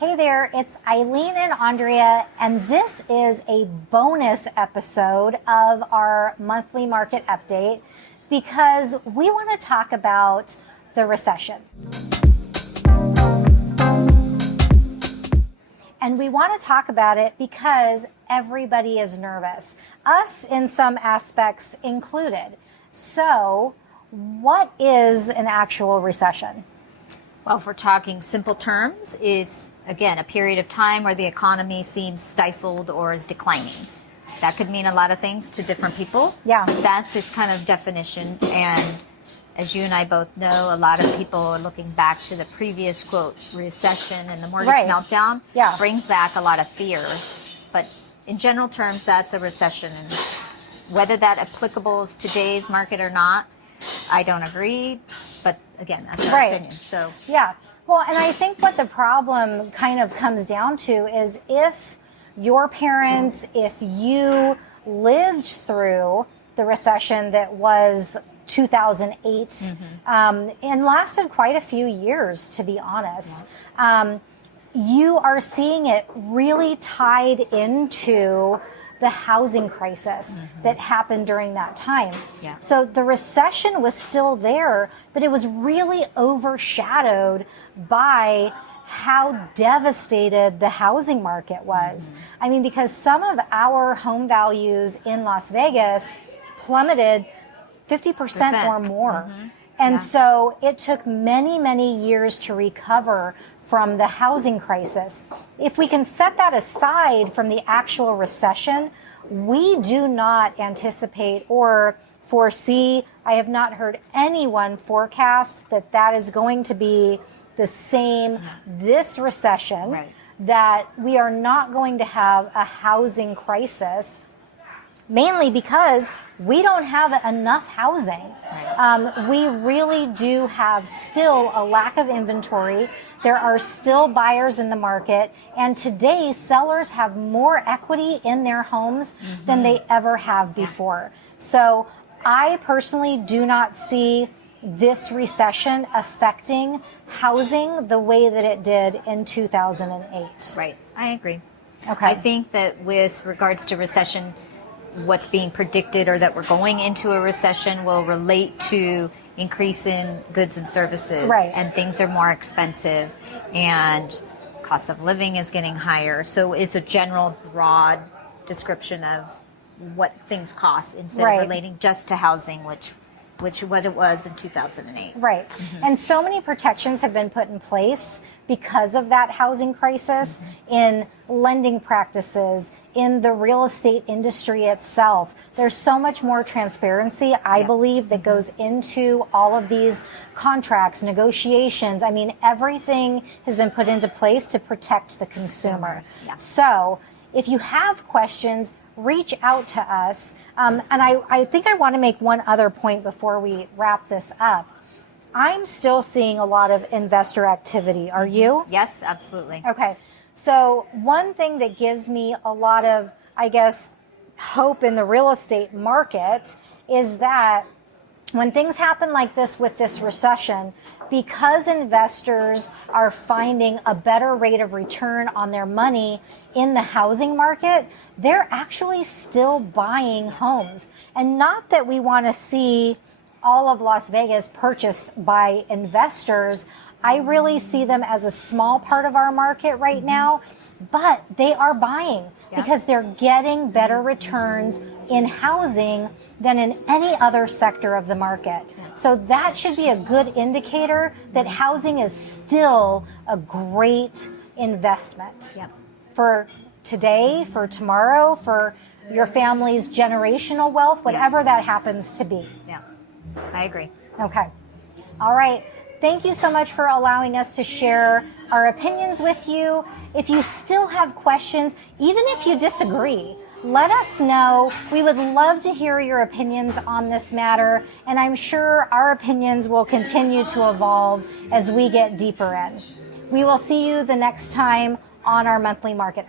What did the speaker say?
Hey there, it's Eileen and Andrea, and this is a bonus episode of our monthly market update because we want to talk about the recession. And we want to talk about it because everybody is nervous, us in some aspects included. So, what is an actual recession? Well, if we're talking simple terms, it's, again, a period of time where the economy seems stifled or is declining. That could mean a lot of things to different people. Yeah. That's its kind of definition. And as you and I both know, a lot of people are looking back to the previous, quote, recession and the mortgage meltdown. Yeah. Brings back a lot of fear. But in general terms, that's a recession. And whether that applicable is today's market or not, I don't agree. But again, that's our opinion. So yeah. Well, and I think what the problem kind of comes down to is if your parents, if you lived through the recession that was 2008 and lasted quite a few years, to be honest, you are seeing it really tied into the housing crisis that happened during that time. Yeah. So the recession was still there, but it was really overshadowed by how devastated the housing market was. I mean, because some of our home values in Las Vegas plummeted 50% or more. And so it took many, many years to recover from the housing crisis. If we can set that aside from the actual recession, we do not anticipate or foresee, I have not heard anyone forecast that that is going to be the same this recession, that we are not going to have a housing crisis, mainly because we don't have enough housing. We really do have still a lack of inventory. There are still buyers in the market. And today, sellers have more equity in their homes than they ever have before. So I personally do not see this recession affecting housing the way that it did in 2008. Right. I agree. Okay. I think that with regards to recession, what's being predicted or that we're going into a recession will relate to increase in goods and services. And things are more expensive and cost of living is getting higher. So it's a general broad description of what things cost instead of relating just to housing, which what it was in 2008. And so many protections have been put in place because of that housing crisis in lending practices, in the real estate industry itself. There's so much more transparency, I believe, that goes into all of these contracts, negotiations. I mean, everything has been put into place to protect the consumer. So if you have questions, reach out to us. And I think I want to make one other point before we wrap this up. I'm still seeing a lot of investor activity. Are you? Yes, absolutely. Okay. So one thing that gives me a lot of, I guess, hope in the real estate market is that when things happen like this with this recession, because investors are finding a better rate of return on their money in the housing market, they're actually still buying homes. And not that we want to see all of Las Vegas purchased by investors. I really see them as a small part of our market right now, but they are buying because they're getting better returns in housing than in any other sector of the market. So that should be a good indicator that housing is still a great investment for today, for tomorrow, for your family's generational wealth, whatever that happens to be. Yeah, I agree. Okay. All right. Thank you so much for allowing us to share our opinions with you. If you still have questions, even if you disagree, let us know. We would love to hear your opinions on this matter, and I'm sure our opinions will continue to evolve as we get deeper in. We will see you the next time on our monthly market.